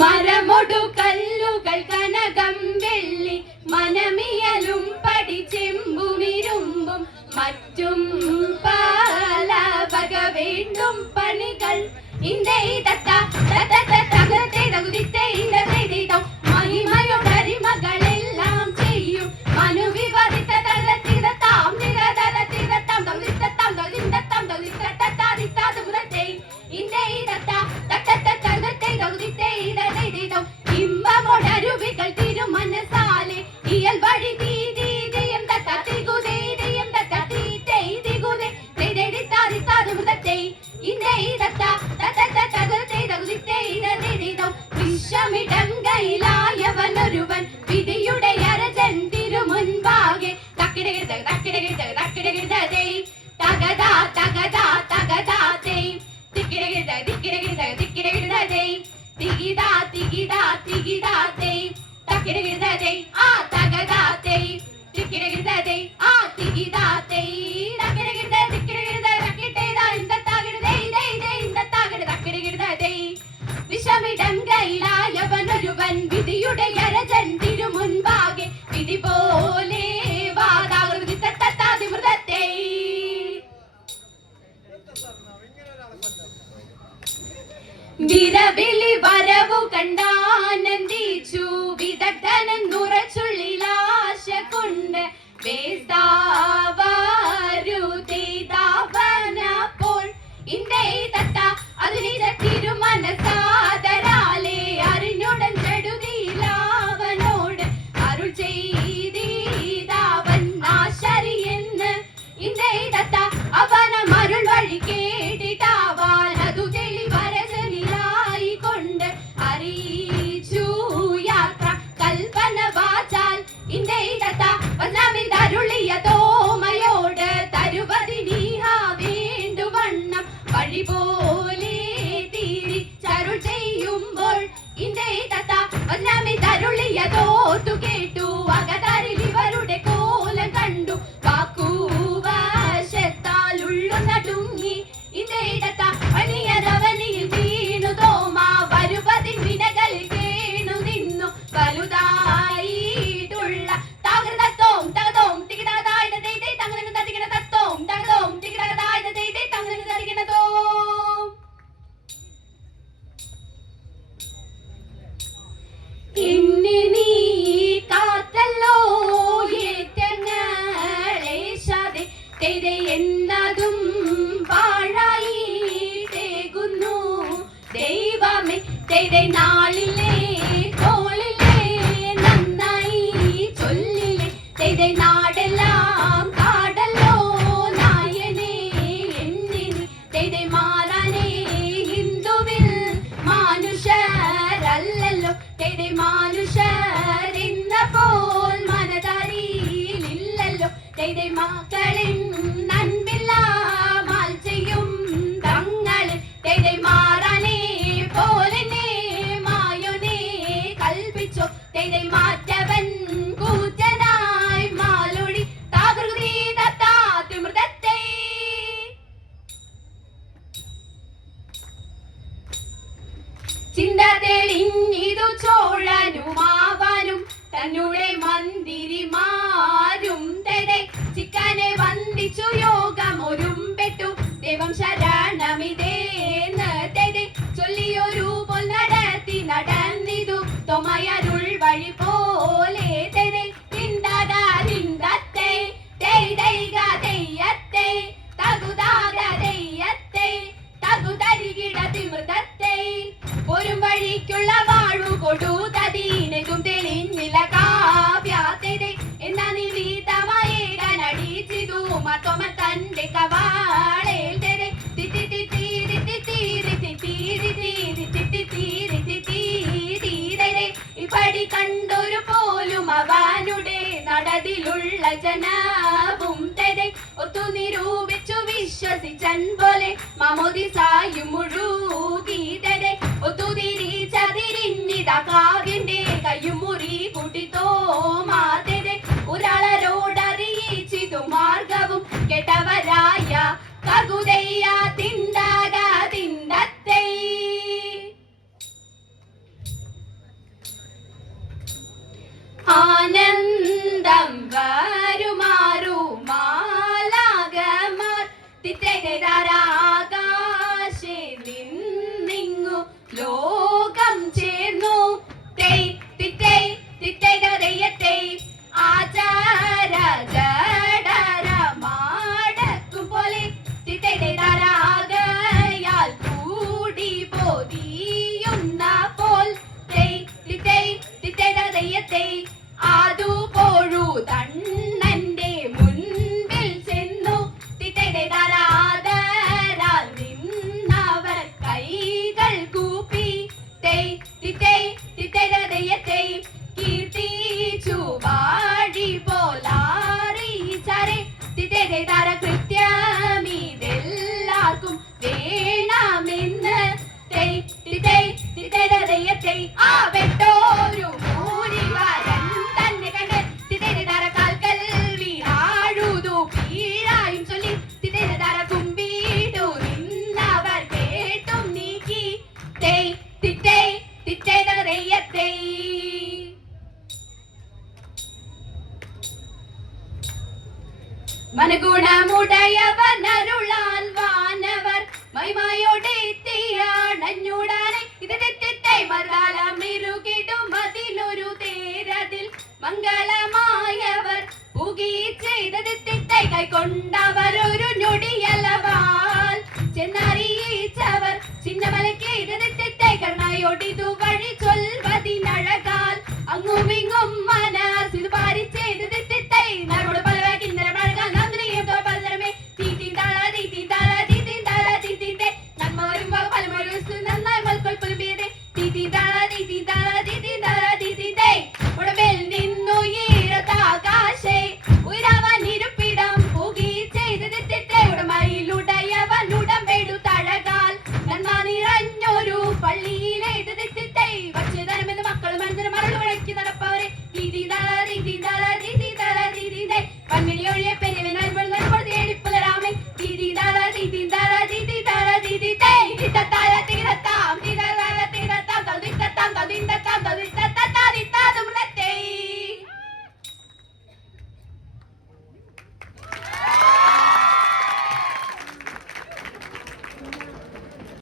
മരമൊടു കല്ലുകൾ കനകം വെള്ളി മനമിയലും പടിച്ചെമ്പുമിരുമ്പും മറ്റും പല വക വേണ്ടും പണികൾ മഹിമയുടരിമകളെല്ലാം ചെയ്യും മനുവിവരിത്ത തലത്തിടത്താം നിരതലത്തിടത്താം ഇമ്പമൊടരുവികൾ തിരുമനസാലെ ഇയൽ വഴി തീതീതയം തത്തികുതേതയം തത്തികുതേ വിഷമിടം കയ്യിലായവനൊരുവൻ വിധിയുടെ അരജൻ തിരുമുൻപാകെ തക്കിടകിട തകതാ തകതാ തകതാ തിക്കിടകിട തികിതാ തികിതാ തികിതാ തക്കിടകിട ആ തകതാ തിക്കിടകിട ആ തികിതാ വിഷമിടം കയ്യിലായവനൊരുവൻ വിധിയുടെ അരജൻ തിരുമുൻപാകെ വിധി പോലെ വാതാകൃതി തത്താതിമൃതത്തെ വിരവിളി വരവു കണ്ടാനന്ദിച്ചു വിദഗ്ധനെന്നുറച്ചുള്ളിലാശ കൊണ്ട് വേസ്താവരുതേതാവനപ്പോൾ ഇന്തേ തത്ത അതിനിത തിരുമനസാദരാലെ അറിഞ്ഞുടൻ ചെടുതിയിലാവനോട് അരുൾ ചെയ്തീതാവൻ ആശരിയെന്ന് ഇന്തേ തത്ത അവനമരുൾ വഴി കേട്ടിട്ടാവാൻ അതു തെളിവരജനിലായി കൊണ്ട് അറിയിച്ചു യാത്ര കൽപ്പന വാചാൽ ഇന്തേ തത്ത വന്നമിതരുളിയ തോമയോട് തരുവതിനീഹ വേണ്ടുവണ്ണം വഴി പോലെ തിരിച്ചരുൾ ചെയ്യുമ്പോൾ ഇന്തേ തത്ത വന്നമിതരുളിയതോർത്തു കേട്ടു അകതാരിൽ ഇവരുടെ കോലം കണ്ടു വാക്കുവശത്താലുള്ളു നടുങ്ങി ഇന്തേ തത്ത അണിയരവനിയിൽ വീണു തോമ വരുവതിൻ വിനകളിൽ കേണു നിന്നു വലുതായിട്ടുള്ള താകൃതത്തോം തകതോം തികിടതായ തങ്ങനെ തതികിട തത്തോം തകതോം തികിടതായ തങ്ങനെ തതികിടതോ എന്നെ നീ തെയ്തേ നാളിലേ തോളിലേ നന്നായി ചൊല്ലിലേ തെയ്തേ നാടെല്ലാം കാടല്ലോ നായനെ എന്നിനി തെയ്തേ മാറാനേ ഹിന്ദുവിൽ മാനുഷരല്ലല്ലോ തെയ്തേ മാനുഷരെന്നപ്പോൾ മനതാരിയിലില്ലല്ലോ തെയ്തേ മക്കളിൻ നൻപില്ല മാൽ ചെയ്യും തങ്ങളിൽ തെയ്തേ മാറാനേ പോലെന്നെ മായോനെ കൽപ്പിച്ചോ തെയ്തേ മാറ്റവൻ കൂറ്റനായി മാലൊഴി താകൃതി തത്താതിമൃതത്തെ ചിന്ത തെളിഞ്ഞിതു ചോഴനുമാവാനും തന്നുടെ മന്ദിരിമാരും തെടെ ചിക്കനെ വന്ദിച്ചു യോഗമൊരുമ്പെട്ടു ദൈവം ശരണമിതേന്ന് തെടെ ചൊല്ലിയൊരു പോൽ നടത്തി നടന്നിതു തൊമയരുൾ വഴി പോലെ തെടെ തിണ്ടത്തെ തെയ്തൈക തെയ്യത്തെ തകുതാക തെയ്യത്തെ തകുതരികിട തിമൃതത്തെ ഒരു വഴിക്കുള്ള വാഴു കൊടുതീനെതും തെളിഞ്ഞില്ല കാവ്യാത്തെ എന്നാ നിവീതമേകനടിച്ചിതു മതൊമ തന്റെ കവാളേൽ തെരെ തിത്തി തിത്തി തിത്തി തീരി തീരി തീരി തിത്തി തീരി തീരെ ഇപ്പടി കണ്ടൊരു പോലും അവനുടെ നടതിലുള്ള ജനവും തെരെ ഒത്തു നിരൂപിച്ചു വിശ്വസിച്ചൻ പോലെ മമോദിസായും മുഴുകി തെരെ ഒത്തുതിരിച്ചതിരിഞ്ഞിത കാവ്യന്റെ കയ്യും മുറി കൂട്ടിത്തോ മാതെരെ ഒരാളരോടറിയിച്ചിതു മാർഗവും കെട്ടവരായ കകുതയ്യ തിണ്ടക തിണ്ടത്തെ ആനന്ദം വരുമാറു മാലാകമാർ തിത്തരാകാശേ നിന്നിങ്ങു ലോകം ചേർന്നു തെയ് തിത്തൈ തിത്തൈതയത്തെ ആചാര ജഡര മാടക്കും പോലെ തിത്തൈതരാകയാൽ കൂടി പോതിയുന്ന പോൽ തെയ് തിത്തൈ തിത്തൈതയത്തെ അതുപോഴു തണ്ണന്റെ മുൻപിൽ ചെന്നു തിത്തൈതരാദരാൽ നിന്നവർ കൈകൾ കൂപ്പി തെയ് തിത്തൈ തിത്തൈതയത്തെ കീർത്തിച്ചു വാഴി പോലാറിച്ചരെ തിത്തൈതര കൃത്യമിതെല്ലാവർക്കും വേണമെന്ന് തെയ് തിത്തൈ തിത്തൈതയത്തെ ആ വെട്ടോരു മൂരിവരൻ തന്നെ കണ്ട് തിത്തൈതര കാൽക്കൽ വീഴാഴുതു പീഴായും ചൊല്ലി തിത്തൈതര കുമ്പിടു നിന്നവർ കേട്ടും നീക്കി തെയ് തിത്തൈ തിത്തൈതയത്തെ മനഗുണമുടയവനരുളാൽ വാനവർ മൈമായോടെത്തിയാണഞ്ഞൂടാനെ ഇത് തെറ്റൈ മറുകിടും അതിലൊരു തേരതിൽ മംഗളമായവർ പുകീച്ചെയ്തത് തെറ്റൈ കൈക്കൊണ്ടവർ ഒരു ഞൊടിയലവാൽ ചെന്നറിയിച്ചവർ ചിന്നമലയ്ക്ക് ഇത് തെറ്റൈ കർണയോടിതു വഴി ചൊൽവതിനഴകാൽ അങ്ങുമിങ്ങും